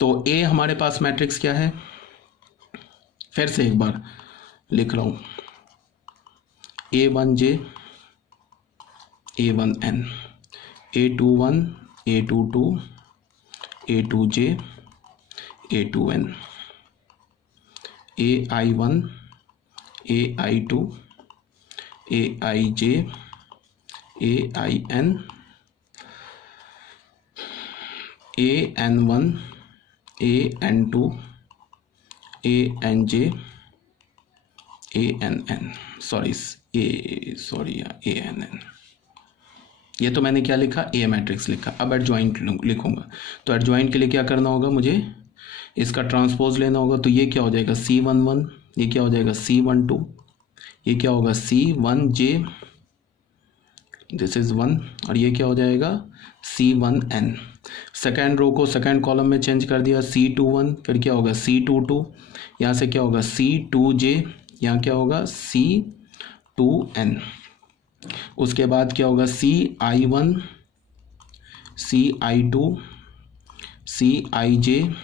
तो ए हमारे पास मैट्रिक्स क्या है, फिर से एक बार लिख रहा हूँ, A1J A1N, A21 A22 A2J A2N, AI1 AI2 AIJ AIN, AN1 AN2 ANJ ANN, ANN। ये तो मैंने क्या लिखा, ए मैट्रिक्स लिखा। अब एडजॉइंट लिखूंगा, तो एडजॉइंट के लिए क्या करना होगा, मुझे इसका ट्रांसपोज लेना होगा। तो ये क्या हो जाएगा C11, ये क्या हो जाएगा C12, ये क्या होगा C1J, दिस इज 1, और ये क्या हो जाएगा C1N। सेकेंड रो को सेकेंड कॉलम में चेंज कर दिया, C21, फिर क्या होगा C22, यहाँ से क्या होगा C2J, यहाँ क्या होगा C2N। उसके बाद क्या होगा CI1 CI2 CIJ,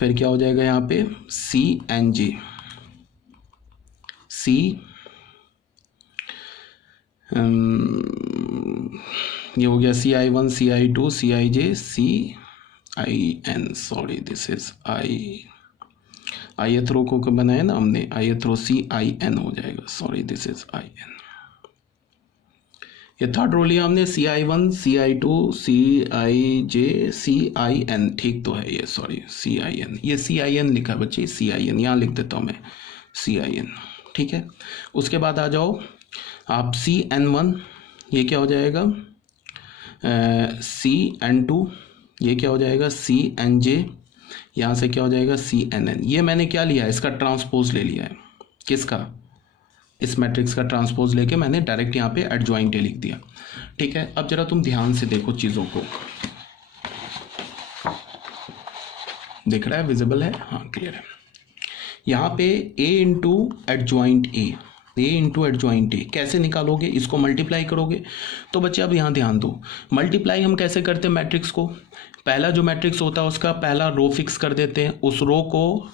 फिर क्या हो जाएगा यहाँ पे CNJ ये हो गया CI1 CI2 CIJ CIN, sorry this is ith रो को बनाया ना हमने, ith रो CIN हो जाएगा, सॉरी दिस इज IN। ये थर्ड रो लिया हमने CI1 CI2 CIJ CIN, ठीक तो है ये, सॉरी CIN, ये CIN लिखा है बच्चे, CIN यहाँ लिख देता हूँ मैं CIN, ठीक है। उसके बाद आ जाओ आप CN1, ये क्या हो जाएगा CN2, ये क्या हो जाएगा CNJ, यहाँ से क्या हो जाएगा CNN। ये मैंने क्या लिया है, इसका ट्रांसपोज ले लिया है, किसका, इस मैट्रिक्स का ट्रांसपोज लेके मैंने डायरेक्ट यहाँ पे एडजॉइंट ए लिख दिया, ठीक है। अब जरा तुम ध्यान से देखो चीज़ों को, दिख रहा है, विजिबल है, हाँ क्लियर है। यहाँ पे A इंटू एडजॉइंट ए कैसे निकालोगे, इसको मल्टीप्लाई करोगे। तो बच्चे अब यहाँ ध्यान दो, मल्टीप्लाई हम कैसे करते हैं मैट्रिक्स को, पहला जो मैट्रिक्स होता है उसका पहला रो फिक्स कर देते हैं, उस रो को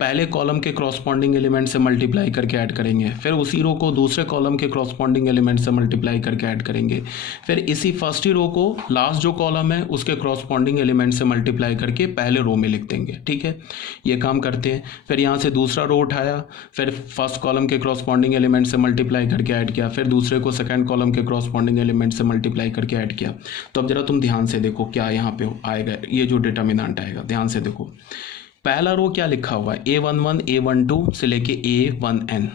पहले कॉलम के क्रॉसपॉन्डिंग एलिमेंट से मल्टीप्लाई करके ऐड करेंगे, फिर उसी रो को दूसरे कॉलम के क्रॉसपॉन्डिंग एलिमेंट से मल्टीप्लाई करके ऐड करेंगे, फिर इसी फर्स्ट ही रो को लास्ट जो कॉलम है उसके क्रॉसपॉन्डिंग एलिमेंट से मल्टीप्लाई करके पहले रो में लिख देंगे, ठीक है। ये काम करते हैं। फिर यहाँ से दूसरा रो उठाया, फिर फर्स्ट कॉलम के क्रॉसपॉन्डिंग एलिमेंट से मल्टीप्लाई करके ऐड किया, फिर दूसरे को सेकेंड कॉलम के क्रॉसपॉन्डिंग एलिमेंट से मल्टीप्लाई करके ऐड किया। तो अब जरा तुम ध्यान से देखो क्या यहाँ पे आएगा, ये जो डिटर्मिनेंट आएगा, ध्यान से देखो। पहला रो क्या लिखा हुआ है, A11 A12 से लेके A1N।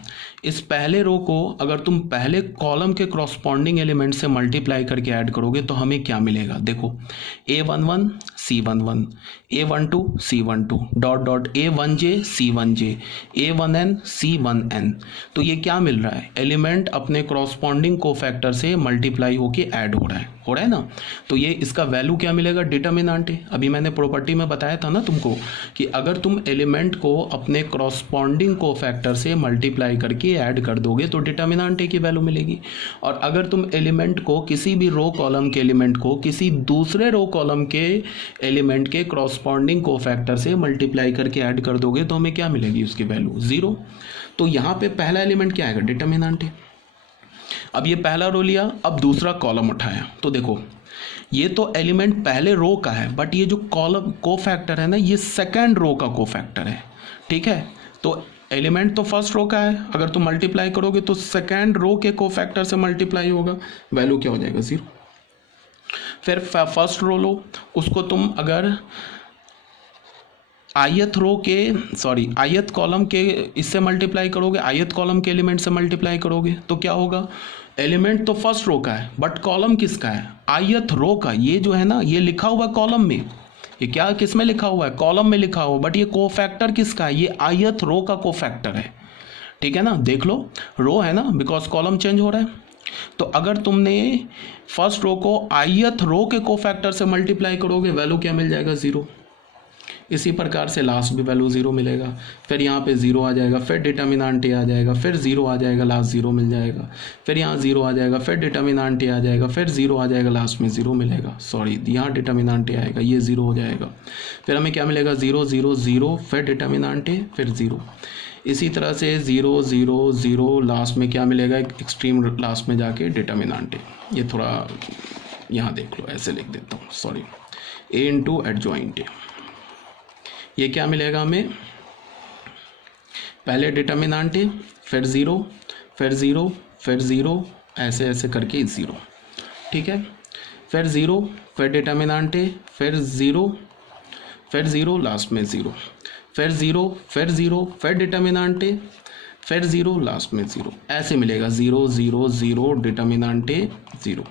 इस पहले रो को अगर तुम पहले कॉलम के क्रॉसपॉन्डिंग एलिमेंट से मल्टीप्लाई करके ऐड करोगे तो हमें क्या मिलेगा, देखो A11 C11 A12 C12 dot dot A1J C1J A1N C1N। तो ये क्या मिल रहा है, एलिमेंट अपने क्रॉसपॉन्डिंग कोफैक्टर से मल्टीप्लाई होके ऐड हो रहा है ना। तो ये इसका वैल्यू क्या मिलेगा, डिटर्मिनेंट है। अभी मैंने प्रॉपर्टी में बताया था ना तुमको कि अगर तुम एलिमेंट को अपने क्रॉसपॉन्डिंग कोफैक्टर से मल्टीप्लाई करके ऐड कर दोगे तो डिटर्मिनेंट ए की वैल्यू मिलेगी। और अगर तुम एलिमेंट को किसी भी रो कॉलम के एलिमेंट को किसी दूसरे रो कॉलम के एलिमेंट के क्रॉसपॉन्डिंग कोफैक्टर से मल्टीप्लाई करके ऐड कर दोगे तो हमें क्या मिलेगी, उसकी वैल्यू 0। तो यहाँ पे पहला एलिमेंट क्या आएगा, डिटर्मिनेंट है। अब ये पहला रो लिया, अब दूसरा कॉलम उठाया, तो देखो ये तो एलिमेंट पहले रो का है, बट ये जो कॉलम कोफैक्टर है ना, ये सेकंड रो का कोफैक्टर है, ठीक है। तो एलिमेंट तो फर्स्ट रो का है, अगर तुम मल्टीप्लाई करोगे तो सेकंड रो के कोफैक्टर से मल्टीप्लाई होगा, वैल्यू क्या हो जाएगा 0। फिर फर्स्ट रो लो, उसको तुम अगर ith कॉलम के इससे मल्टीप्लाई करोगे, ith कॉलम के एलिमेंट से मल्टीप्लाई करोगे तो क्या होगा, एलिमेंट तो फर्स्ट रो का है बट कॉलम किसका है, ith रो का। ये जो है ना, ये लिखा हुआ कॉलम में, ये क्या किस में लिखा हुआ है, कॉलम में लिखा हुआ, बट ये कोफैक्टर किसका है, ये ith रो का कोफैक्टर है, ठीक है ना। देख लो रो है ना, बिकॉज कॉलम चेंज हो रहा है। तो अगर तुमने फर्स्ट रो को ith रो के कोफैक्टर से मल्टीप्लाई करोगे, वैल्यू क्या मिल जाएगा 0। इसी प्रकार से लास्ट भी वैल्यू 0 मिलेगा, फिर यहाँ पे 0 आ जाएगा, फिर डिटर्मिनेंट ए आ जाएगा, फिर 0 आ जाएगा, लास्ट 0 मिल जाएगा, फिर यहाँ 0 आ जाएगा, फिर डिटर्मिनेंट ए आ जाएगा, फिर 0 आ जाएगा, लास्ट में 0 मिलेगा, सॉरी यहाँ डिटर्मिनेंट ए आएगा, ये 0 हो जाएगा, फिर हमें क्या मिलेगा 0 0 0, फिर डिटर्मिनेंट ए, फिर 0। इसी तरह से 0 0 0, लास्ट में क्या मिलेगा, एक्सट्रीम लास्ट में जाके डिटर्मिनेंट ए। ये थोड़ा यहाँ देख लो, ऐसे लिख देता हूँ, सॉरी, ए इंटू एडजॉइंट ए। ये क्या मिलेगा हमें, पहले डिटर्मिनेंट ए, फिर 0, फिर 0, फिर 0, ऐसे ऐसे करके 0, ठीक है, फिर 0, फिर डिटर्मिनेंट ए, फिर 0, फिर 0, लास्ट में 0, फिर 0, फिर 0, फिर डिटर्मिनेंट ए, फिर 0, लास्ट में 0, ऐसे मिलेगा 0 0 0, डिटर्मिनेंट ए 0,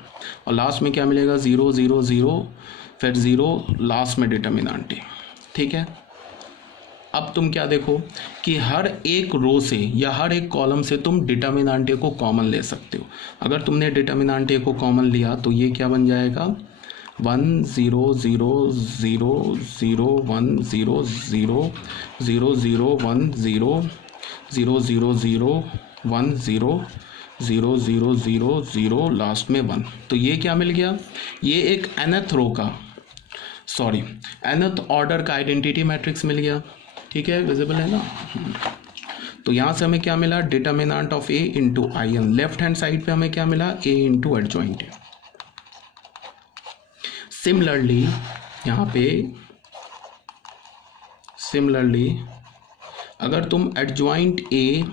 और लास्ट में क्या मिलेगा 0 0 0, फिर 0, लास्ट में डिटर्मिनेंट ए, ठीक है। अब तुम क्या देखो कि हर एक रो से या हर एक कॉलम से तुम डिटर्मिनेंट ए को कॉमन ले सकते हो। अगर तुमने डिटर्मिनेंट ए को कॉमन लिया तो ये क्या बन जाएगा 1 0 0 0 0 1 0 0 0 0 1 0 0 0 0 1 0 0 0 0 0, लास्ट में 1। तो ये क्या मिल गया, ये एक nth रो का, सॉरी nth ऑर्डर का आइडेंटिटी मैट्रिक्स मिल गया, ठीक है, विजिबल है ना। तो यहाँ से हमें क्या मिला, determinant of A into I N. Left hand side पे हमें क्या मिला, A into adjoint A. Similarly यहाँ पे अगर तुम adjoint A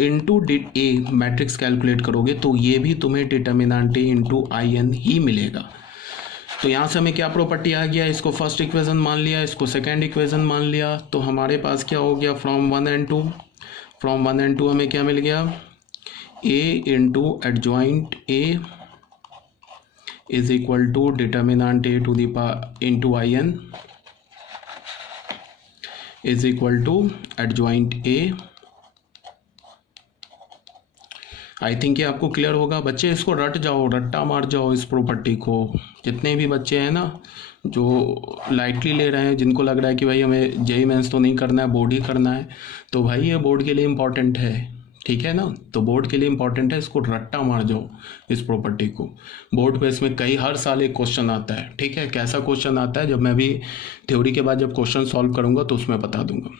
into det A matrix calculate करोगे तो ये भी तुम्हें determinant A into I N ही मिलेगा। तो यहाँ से हमें क्या प्रॉपर्टी आ गया, इसको फर्स्ट इक्वेशन मान लिया, इसको सेकेंड इक्वेशन मान लिया, तो हमारे पास क्या हो गया, फ्रॉम 1 एंड 2 हमें क्या मिल गया, A into adjoint A is equal to determinant A to the power into I N is equal to adjoint A. I think ये आपको क्लियर होगा बच्चे, इसको रट्टा मार जाओ इस प्रॉपर्टी को। जितने भी बच्चे हैं ना जो लाइटली ले रहे हैं, जिनको लग रहा है कि भाई हमें जेईई मेंस तो नहीं करना है, बोर्ड ही करना है, तो भाई ये बोर्ड के लिए इम्पॉर्टेंट है, ठीक है ना। तो बोर्ड के लिए इम्पॉर्टेंट है, इसको रट्टा मार जाओ इस प्रॉपर्टी को। बोर्ड पे इसमें हर साल एक क्वेश्चन आता है, ठीक है। कैसा क्वेश्चन आता है, जब मैं भी थ्योरी के बाद जब क्वेश्चन सॉल्व करूँगा तो उसमें बता दूंगा।